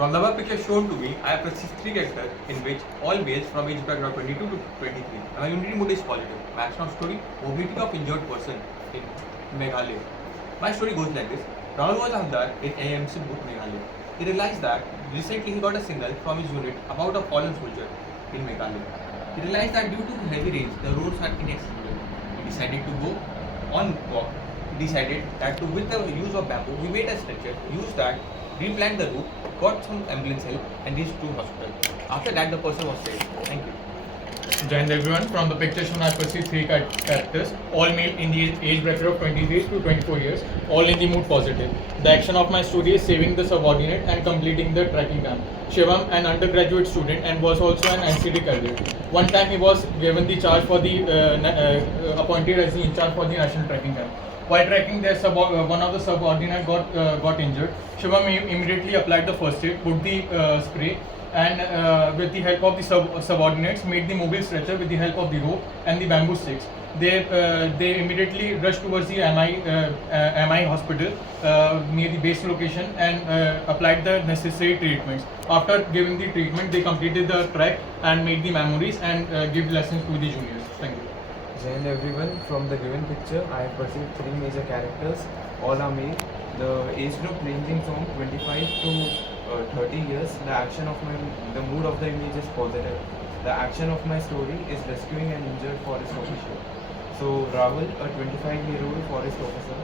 From the above picture shown to me, I have perceived three characters in which all males from age bracket of 22 to 23. My unity mood is positive. My action of story, mobility of injured person in Meghalaya. My story goes like this. Rahul was Hamdar in AMC Bhopal, Meghalaya. He realized that recently he got a signal from his unit about a fallen soldier in Meghalaya. He realized that due to heavy rains, the roads are inaccessible. He decided to go on walk. He decided that with the use of bamboo, we made a stretcher, used that, replanned the route, got some ambulance help, and reached to hospital. After that, the person was saved. Thank you. Join everyone. From the picture shown, I perceive three characters, all male in the age bracket of 23 to 24 years, all in the mood positive. The action of my story is saving the subordinate and completing the tracking camp. Shivam, an undergraduate student, and was also an NCT cadet. One time he was given the charge for the appointed as the in charge for the national tracking camp. While tracking, one of the subordinate got injured. Shivam immediately applied the first aid, put the spray, and with the help of the subordinates made the mobile stretcher with the help of the rope and the bamboo sticks. They immediately rushed towards the MI hospital near the base location and applied the necessary treatments. After giving the treatment, they completed the track and made the memories and give lessons to the juniors. Thank you. Join everyone. From the given picture, I have perceived three major characters. All are male. The age group ranging from 25 to 30 years. The mood of the image is positive. The action of my story is rescuing an injured forest officer. So Rahul, a 25-year-old forest officer,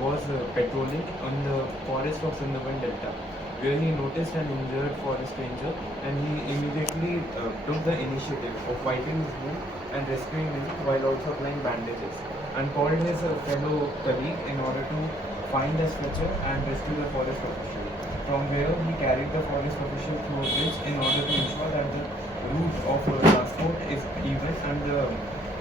was patrolling on the forest of Sundarban Delta, where he noticed an injured forest ranger, and he immediately took the initiative of wiping his wound and rescuing him while also applying bandages, and called his fellow colleague in order to find a stretcher and rescue the forest official. From where he carried the forest official through a bridge in order to ensure that the route of transport is even and the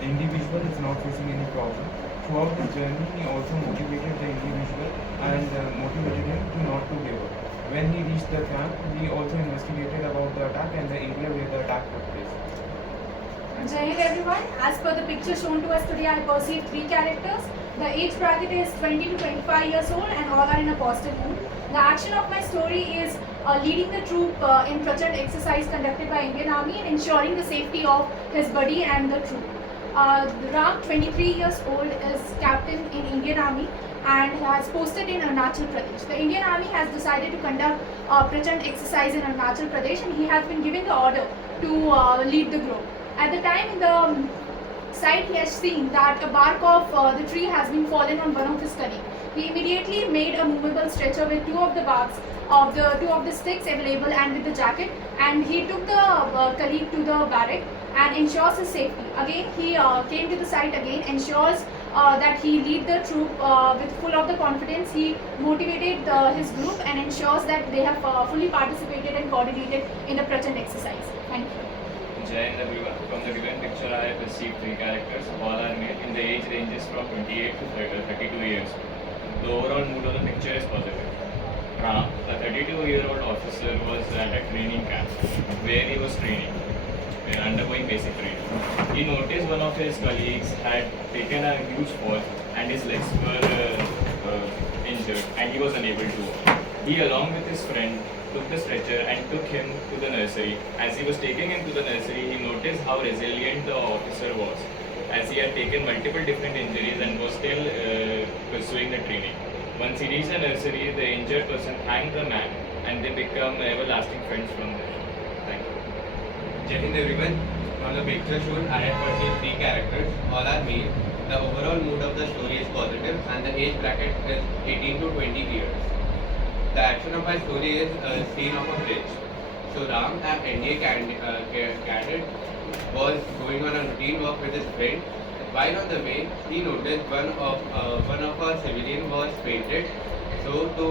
individual is not facing any problem. Throughout the journey, he also motivated the individual and motivated him to not to give up. When he reached the camp, he also investigated about the attack and the area where the attack took place. Jai Hind everyone. As per the picture shown to us today, I perceive three characters. The age bracket is 20 to 25 years old and all are in a positive mood. The action of my story is leading the troop in Prachand exercise conducted by Indian Army and ensuring the safety of his body and the troop. Ram, 23 years old, is captain in Indian Army and has posted in Arunachal Pradesh. The Indian Army has decided to conduct Prachand exercise in Arunachal Pradesh, and he has been given the order to lead the group. At the time in the site, he has seen that a bark of the tree has been fallen on one of his colleagues. He immediately made a movable stretcher with two of the barks of the two of the sticks available and with the jacket, and he took the colleague to the barrack and ensures his safety. Again, he came to the site again, ensures that he lead the troop with full of the confidence. He motivated his group and ensures that they have fully participated and coordinated in the Prachand exercise. Thank you. Jai Hind everyone. From the given picture, I have received three characters. All are male, and the age ranges from 28 to 32 years. The overall mood of the picture is positive. Ram, a 32-year-old officer, was at a training camp where he was training, undergoing basic training. He noticed one of his colleagues had taken a huge fall and his legs were injured and he was unable to walk. He, along with his friend, took the stretcher and took him to the nursery. As he was taking him to the nursery, he noticed how resilient the officer was, as he had taken multiple different injuries and was still pursuing the training. Once he reached the nursery, the injured person thanked the man and they become everlasting friends from there. Thank you. Jai Hind everyone. From the picture shown, I have perceived three characters. All are male. The overall mood of the story is positive and the age bracket is 18 to 20 years. The action of my story is a scene of a bridge. So Ram, an NDA cadet, was going on a routine walk with his friend. While on the way, he noticed one of our civilian was fainted. So to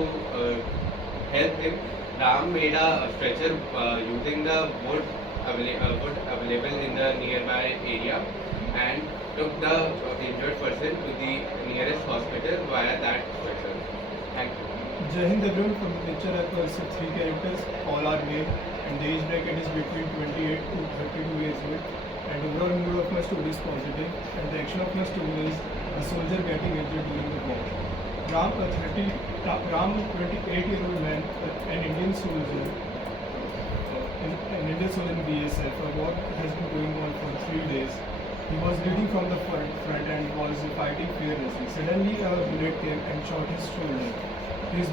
help him, Ram made a stretcher using the wood available in the nearby area and took the injured person to the nearest hospital via that stretcher. Thank you. Jai Hind everyone. From the picture, I perceive three characters. All are male, and the age bracket is between 28 to 32 years old. And overall mood of my story is positive, and the action of my story is a soldier getting injured during the war. Ram, 28-year-old man, an Indian soldier, an Indian soldier in BSF. A war has been going on for 3 days. He was leading from the front and was fighting fearlessly. Suddenly, a bullet came and shot his shoulder. His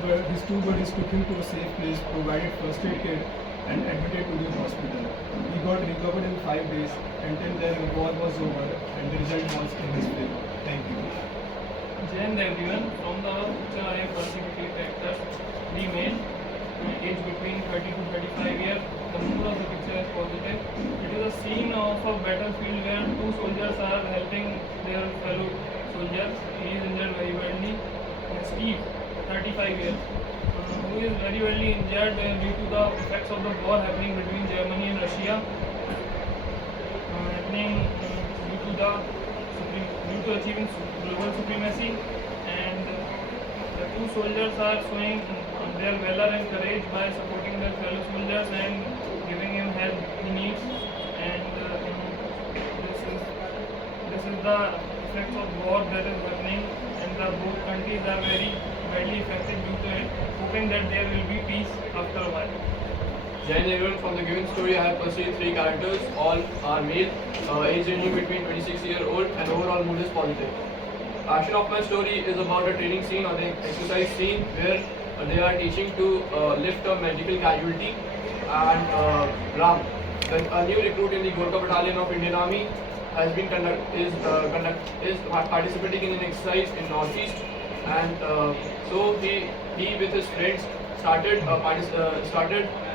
two buddies took him to a safe place, provided first aid kit, and admitted to the hospital. He got recovered in 5 days. Until then, the war was over, and the result was in his favor. Thank you. Jai Hind everyone. From the picture I have perceived three characters. Three men, age between 30 to 35 years. The mood of the picture is positive. It is a scene of a battlefield where two soldiers are helping their fellow soldiers. He is injured very badly. Steve, 35 years, who is very badly injured due to the effects of the war happening between Germany and Russia. Happening due to achieving global supremacy, and the two soldiers are showing their valor and courage by supporting their fellow soldiers and giving him help he needs. And this is the effects of war that is happening, and the both countries are very badly affected due to it. Hoping that there will be peace after a while. Jai Hind everyone. From the given story, I have perceived three characters. All are male, age ranging between 26-year-old, and overall mood is positive. Action of my story is about a training scene or the exercise scene where they are teaching to lift a medical casualty, and Ram, a new recruit in the Gorkha Battalion of Indian Army, has been participating in an exercise in Northeast, and so he with his friends started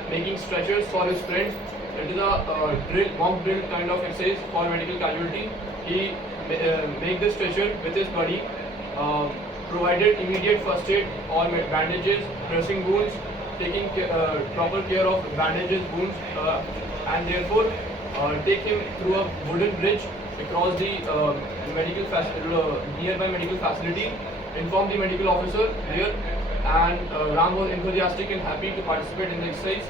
making stretchers for his friends. It is a mock drill kind of exercise for medical casualty. He make the stretcher with his buddy, provided immediate first aid or bandages, dressing wounds, taking proper care of bandages, wounds, and therefore take him through a wooden bridge across the nearby medical facility, inform the medical officer there, and Ram was enthusiastic and happy to participate in the exercise.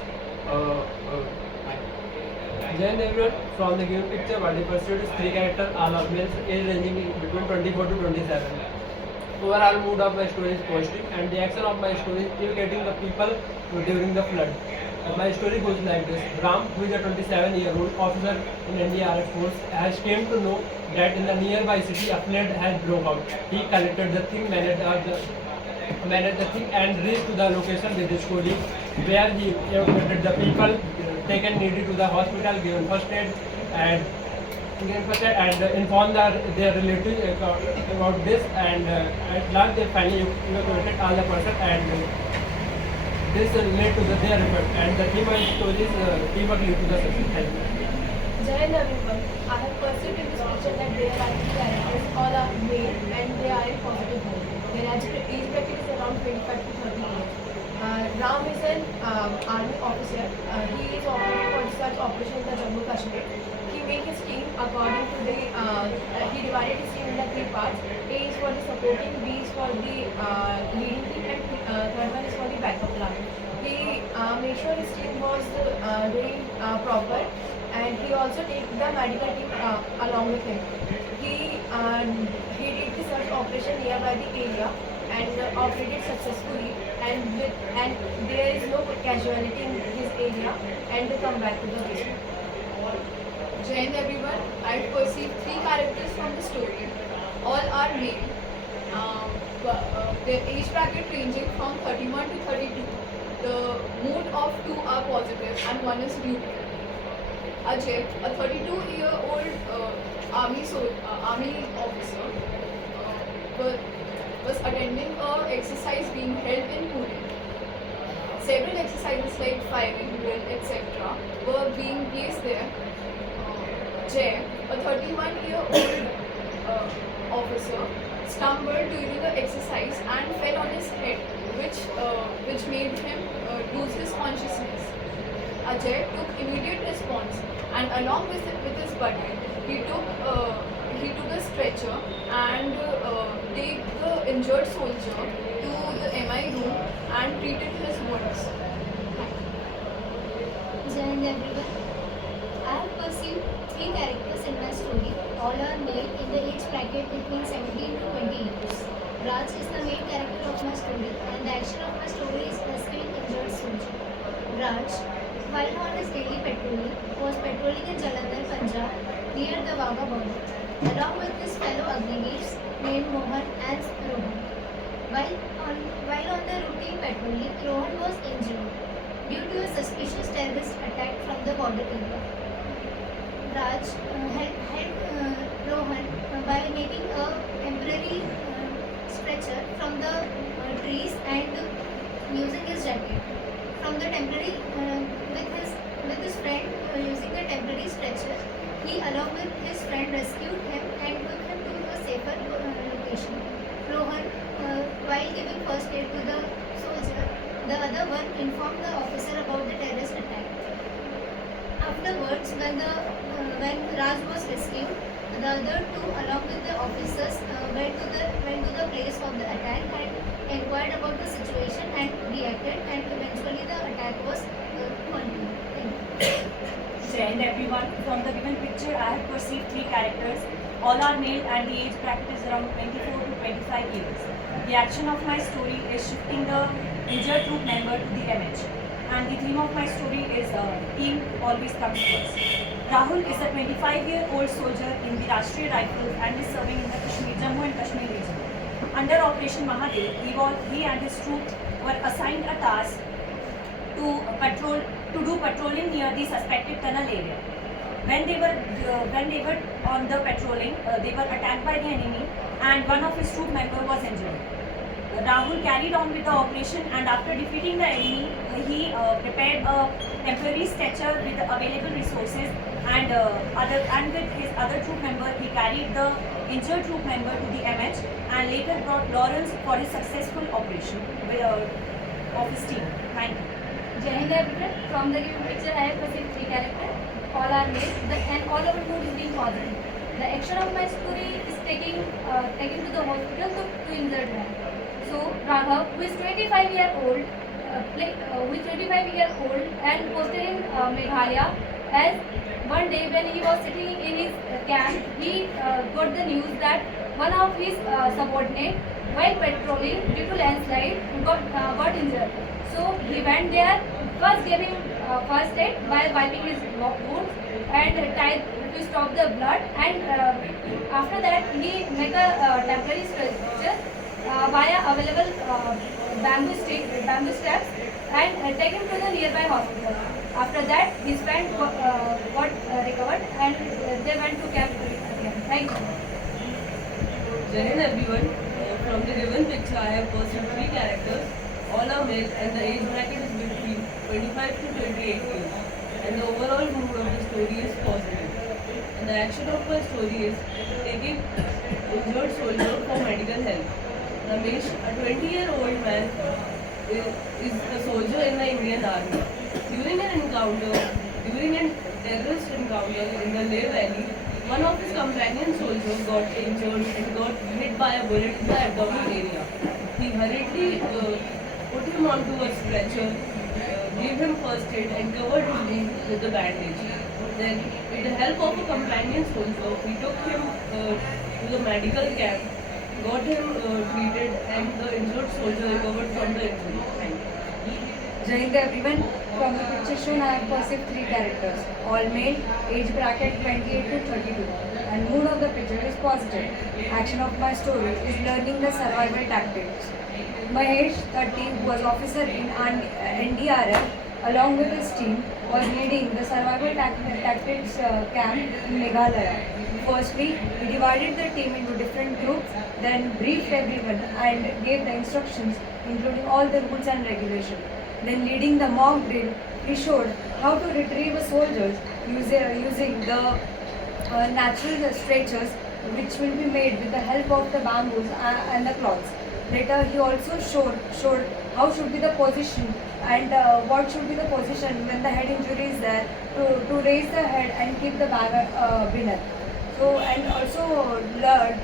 Jai Hind everyone. From the given picture, what I pursued is three characters, all are males, age ranging between 24 to 27. Overall mood of my story is positive, and the action of my story is educating the people during the flood. My story goes like this. Ram, who is a 27-year-old officer in Indian Air Force, has came to know that in the nearby city a flood has broke out. He collected the thing, managed the thing, and reached to the location with his colleague, where he evacuated the people, taken needed to the hospital, given first aid, and informed their relatives about this, and at last they finally evacuated all the person, and this led to their report, and the theme of the story is teamwork lead to the success. Jai Hind everyone. I have perceived in this picture that there are three characters, all are male and they are in positive mood. Their age bracket is around 25 to 30 years. Ram is an army officer. He is on for research operation in the Jammu Kashmir. He made his team according to the, he divided his team into three parts. A is for the supporting, B is for the leading team, and third one is for the backup plan. He made sure his team was doing proper, and he also take the medical team along with him. He did the search operation nearby the area and operated successfully, and there is no casualty in his area, and they come back to the base. Jai Hind everyone. I perceive three characters from the story. All are male. Their age bracket ranging from 31 to 32. The mood of two are positive and one is neutral. Ajay, a 32-year-old army officer, was attending an exercise being held in Pune. Several exercises like firing, drill, etc. were being placed there. Jay, a 31-year-old officer, stumbled during the exercise and fell on his head, which made him lose his consciousness. Ajay took immediate response, and along with his buddy, he took a stretcher and take the injured soldier to the MI room and treated his wounds. Jai Hind everyone. I have perceived three characters in my story. All are male in the age bracket between 17 to 20 years. Raj is the main character of my story, and the action of my story is rescuing injured soldier. Raj, while on his daily patrolling, was patrolling in Jalandhar, Punjab, near the Wagah border, along with his fellow Agniveers named Mohan and Rohan. While on the routine patrolling, Rohan was injured due to a suspicious terrorist attack from the border area. Raj helped Rohan by making a temporary stretcher from the trees and using his jacket. From the temporary with his friend using the temporary stretcher, he along with his friend rescued him and took him to a safer location. Rohan, while giving first aid to the soldier, the other one informed the officer about the terrorist attack. Afterwards, when Raj was rescued, the other two, along with the officers, went to the place of the attack and inquired about the situation and reacted, and eventually the attack was contained. Thank you. Jai Hind everyone. From the given picture, I have perceived three characters. All are male and the age bracket is around 24 to 25 years. The action of my story is shifting the injured troop member to the MH. And the theme of my story is team always comes first. Rahul is a 25-year-old soldier in the Rashtriya Rifles and is serving in the Jammu and Kashmir region. Under Operation Mahadev, he and his troop were assigned a task to do patrolling near the suspected tunnel area. When they were on the patrolling, they were attacked by the enemy, and one of his troop members was injured. Rahul carried on with the operation, and after defeating the enemy, he prepared a temporary stretcher with the available resources, and with his other troop member, he carried the injured troop member to the MH, and later brought Lawrence for his successful operation of his team. Thank you. Jai Hind everyone. From the given picture, I have perceived three characters. All are male, and all our mood is being positive. The action of my story is taken to the hospital to injured man. So Raghav, who is 25-year-old, and posted in Meghalaya, as one day when he was sitting in his camp, he got the news that one of his subordinates, while patrolling due to landslide, got injured. So he went there, first gave him first aid by wiping his wounds and tied to stop the blood, and after that he made a temporary stretcher via available bamboo steps and take him to the nearby hospital. After that his friend got recovered and they went to camp again. Thank you. Jai Hind everyone. From the given picture, I have perceived three characters. All are male and the age bracket is between 25 to 28 years. And the overall mood of the story is positive. And the action of my story is taking injured soldier for medical help. Ramesh, a 20-year-old man, is a soldier in the Indian Army. During a terrorist encounter in the Leh Valley, one of his companion soldiers got injured and got hit by a bullet in the abdominal area. He hurriedly put him onto a stretcher, gave him first aid and covered his wound with the bandage. Then, with the help of a companion soldier, he took him to the medical camp, got him treated, and the injured soldier recovered from the injury. Thank you. Jai Hind everyone. From the picture shown, I have perceived three characters. All male, age bracket 28 to 32. And mood of the picture is positive. Action of my story is learning the survival tactics. Mahesh, 30, who was officer in NDRF, along with his team, was leading the survival tactics camp in Meghalaya. Firstly, he divided the team into different groups, then briefed everyone and gave the instructions, including all the rules and regulations. Then, leading the mock drill, he showed how to retrieve a soldiers using the natural stretchers, which will be made with the help of the bamboos and the cloths. Later, he also showed how should be the position and what should be the position when the head injury is there to raise the head and keep the bag beneath. So, and also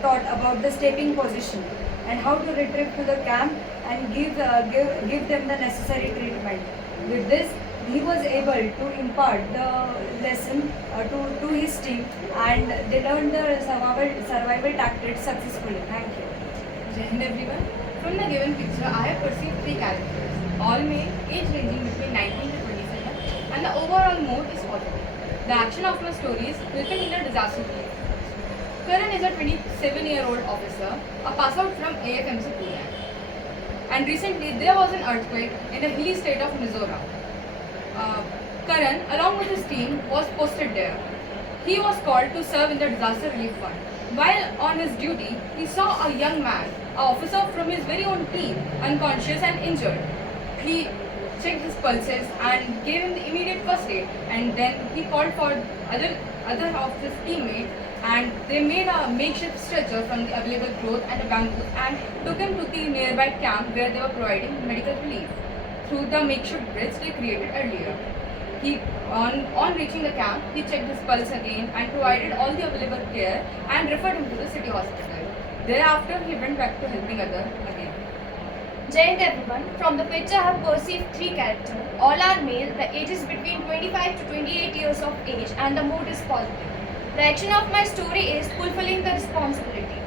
taught about the stepping position and how to retrieve to the camp and give them the necessary treatment. With this, he was able to impart the lesson to his team, and they learned the survival tactics successfully. Thank you. Jai Hind everyone. From the given picture, I have perceived three characters, all male, age ranging between 19 to 27, and the overall mood is positive. The action of my story is helping in a disaster relief. Karan is a 27-year-old officer, a pass out from AFMC Pune. And recently, there was an earthquake in the hilly state of Mizoram. Karan, along with his team, was posted there. He was called to serve in the disaster relief fund. While on his duty, he saw a young man, an officer from his very own team, unconscious and injured. He checked his pulses and gave him the immediate first aid, and then he called for other of his teammates, and they made a makeshift stretcher from the available cloth and a bamboo and took him to the nearby camp where they were providing medical relief through the makeshift bridge they created earlier. On reaching the camp, he checked his pulse again and provided all the available care and referred him to the city hospital. Thereafter, he went back to helping others again. Jai Hind everyone. From the picture I have perceived three characters. All are male, the age is between 25 to 28 years of age and the mood is positive. The action of my story is fulfilling the responsibility.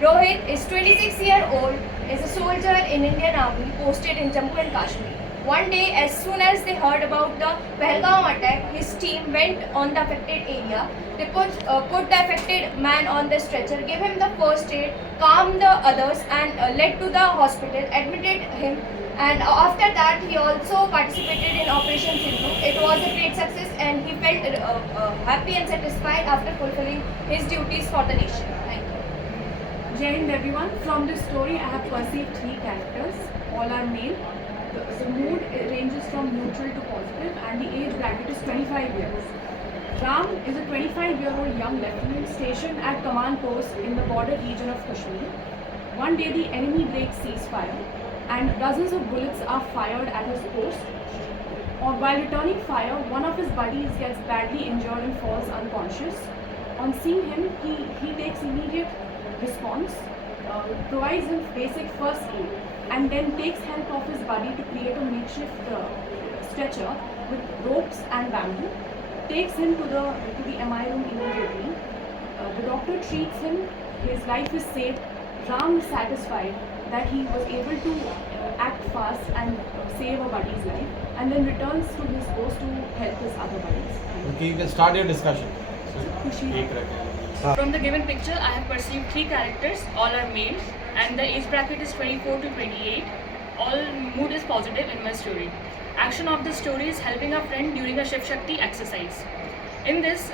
Rohit is 26-year-old, is a soldier in Indian Army posted in Jammu and Kashmir. One day, as soon as they heard about the Pahalgam attack, his team went on the affected area. They put the affected man on the stretcher, gave him the first aid, calmed the others and led to the hospital, admitted him, and after that he also participated in Operation Sindhu. It was a great success and he felt happy and satisfied after fulfilling his duties for the nation. Thank you. Jai Hind everyone. From this story, I have perceived three characters. All are male. The mood ranges from neutral to positive, and the age bracket is 25 years. Ram is a 25-year-old young lieutenant stationed at command post in the border region of Kashmir. One day, the enemy breaks ceasefire, and dozens of bullets are fired at his post. While returning fire, one of his buddies gets badly injured and falls unconscious. On seeing him, he takes immediate response, provides him basic first aid, and then takes help of his buddy to create a makeshift stretcher with ropes and bamboo, takes him to the MI room immediately. The doctor treats him, his life is saved. Ram is satisfied that he was able to act fast and save a buddy's life, and then returns to his post to help his other buddies. Okay, you can start your discussion. From the given picture, I have perceived three characters. All are male, and the age bracket is 24 to 28. All mood is positive in my story. Action of the story is helping a friend during a Shiv Shakti exercise. In this,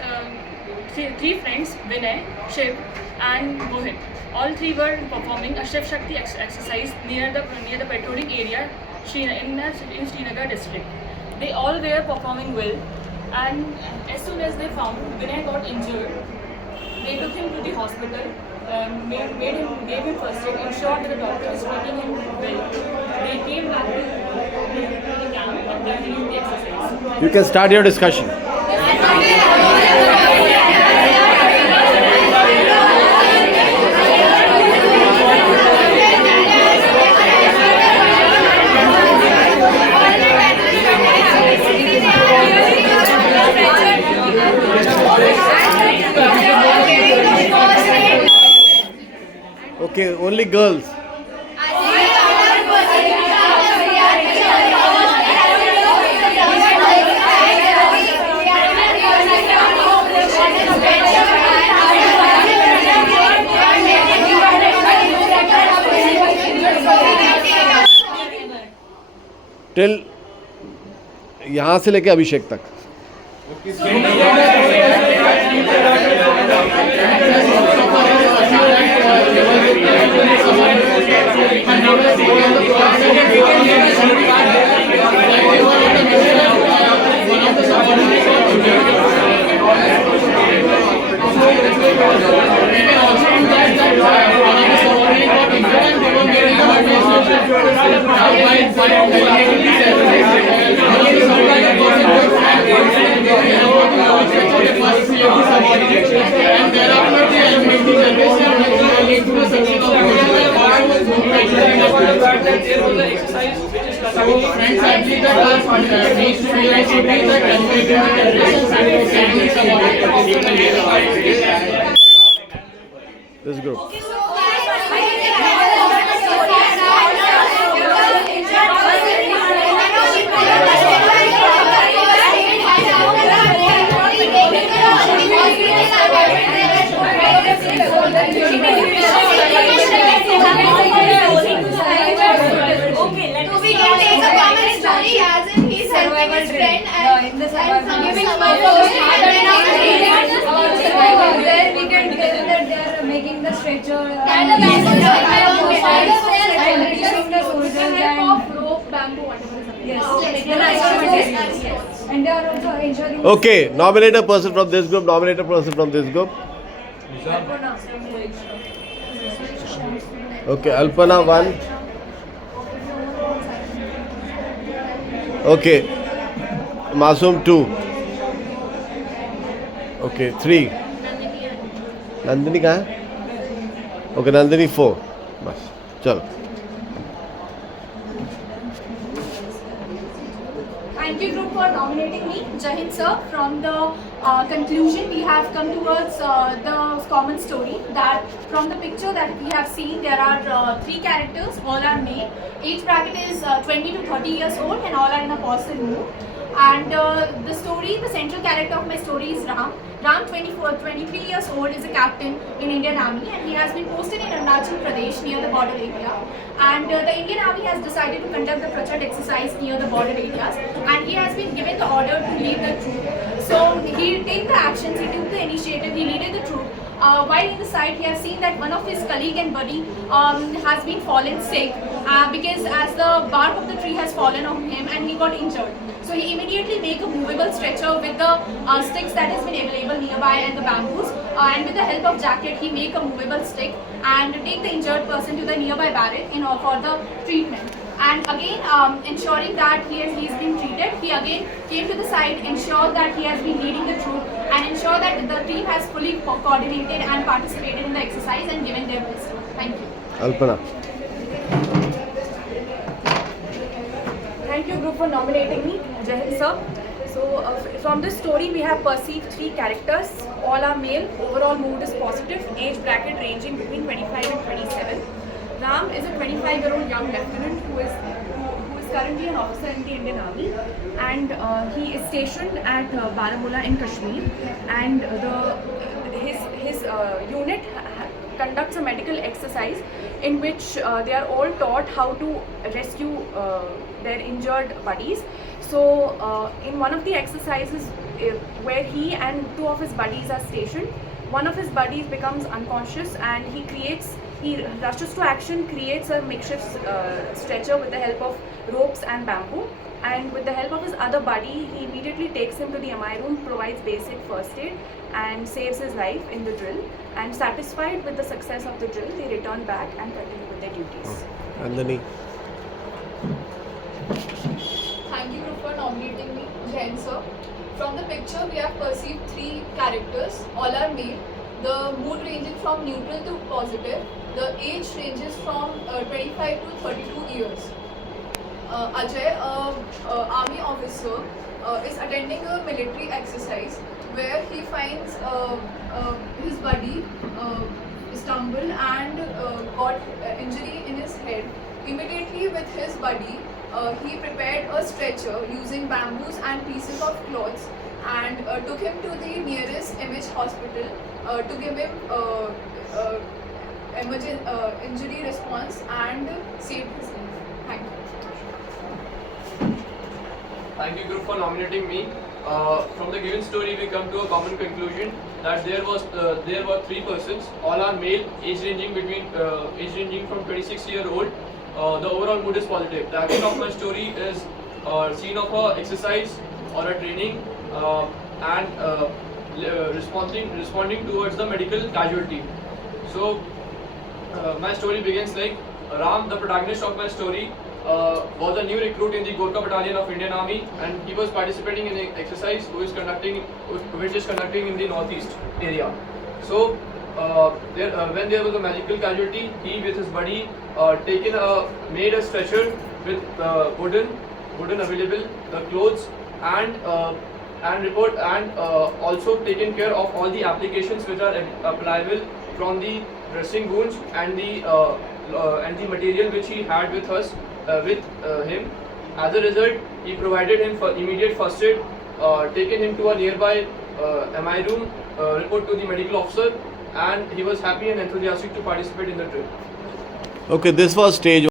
three friends, Vinay, Shiv, and Mohit, all three were performing a Shiv Shakti exercise near the patrolling area in Srinagar district. They all were performing well, and as soon as they found Vinay got injured, they took him to the hospital, gave him first aid, ensured that the doctor is treating him well. They came back to the camp and continued the exercise. You can start your discussion. Okay, only girls. Till यहाँ से लेके अभिषेक तक. This group. survival his drill. friend In the survival giving drill. There we can tell that they are making the stretcher and teaching the soldiers and yes, the natural materials. And they are also ensuring. Okay, nominate a person from this group, nominate a person from this group. Okay, Alpana 1. Okay, Masoom 2. Okay, 3. Nandini कहाँ है? Okay, Nandini 4. बस, चलो. Thank you group for nominating me. Jai Hind sir. From the conclusion we have come towards the common story that from the picture that we have seen there are 3 characters, all are male. Age bracket is 20 to 30 years old and all are in a positive mood. And the central character of my story is Ram. Ram, 23 years old, is a captain in Indian Army and he has been posted in Arunachal Pradesh near the border area. And the Indian Army has decided to conduct the Prachand exercise near the border areas and he has been given the order to lead the troop. So he took the actions, he took the initiative, he leaded the troop. While in the site, he has seen that one of his colleague and buddy has been fallen sick because as the bark of the tree has fallen on him and he got injured. So he immediately make a movable stretcher with the sticks that has been available nearby and the bamboos. And with the help of jacket, he make a movable stick and take the injured person to the nearby barrack for the treatment. And again, ensuring that he's been treated, he again came to the site, ensured that he has been leading the troop and ensure that the team has fully coordinated and participated in the exercise and given their best. Thank you. Alpana. Thank you group for nominating me. Jai Hind sir. So from this story we have perceived 3 characters. All are male. Overall mood is positive. Age bracket ranging between 25 and 27. Ram is a 25-year-old young lieutenant who is currently an officer in the Indian Army and he is stationed at Baramulla in Kashmir and his unit conducts a medical exercise in which they are all taught how to rescue their injured buddies. So in one of the exercises where he and 2 of his buddies are stationed, one of his buddies becomes unconscious and he rushes to action, creates a makeshift stretcher with the help of ropes and bamboo, and with the help of his other buddy he immediately takes him to the MI room, provides basic first aid and saves his life in the drill. And satisfied with the success of the drill, they return back and continue with their duties. Nandini. Thank you group for nominating me. Jai Hind sir. From the picture we have perceived 3 characters, all are male. The mood ranging from neutral to positive. The age ranges from 25 to 32 years. Ajay, army officer, is attending a military exercise where he finds his buddy stumbled and got injury in his head. Immediately with his buddy, he prepared a stretcher using bamboos and pieces of cloths and took him to the nearest MH hospital to give him injury response and saved his life. Thank you. Thank you group for nominating me. From the given story we come to a common conclusion that there were 3 persons, all are male, age ranging from 26-year-old. The overall mood is positive. The action of my story is scene of a exercise or a training and responding towards the medical casualty. So my story begins like Ram, the protagonist of my story, was a new recruit in the Gorkha Battalion of Indian Army and he was participating in an exercise which is conducting in the northeast area. So when there was a medical casualty, he with his buddy made a stretcher with wooden available, the clothes and also taken care of all the applications which are applicable from the dressing wounds and the material which he had with him. As a result, he provided him for immediate first aid, taken him to a nearby MI room, report to the medical officer, and he was happy and enthusiastic to participate in the drill. Okay, this was stage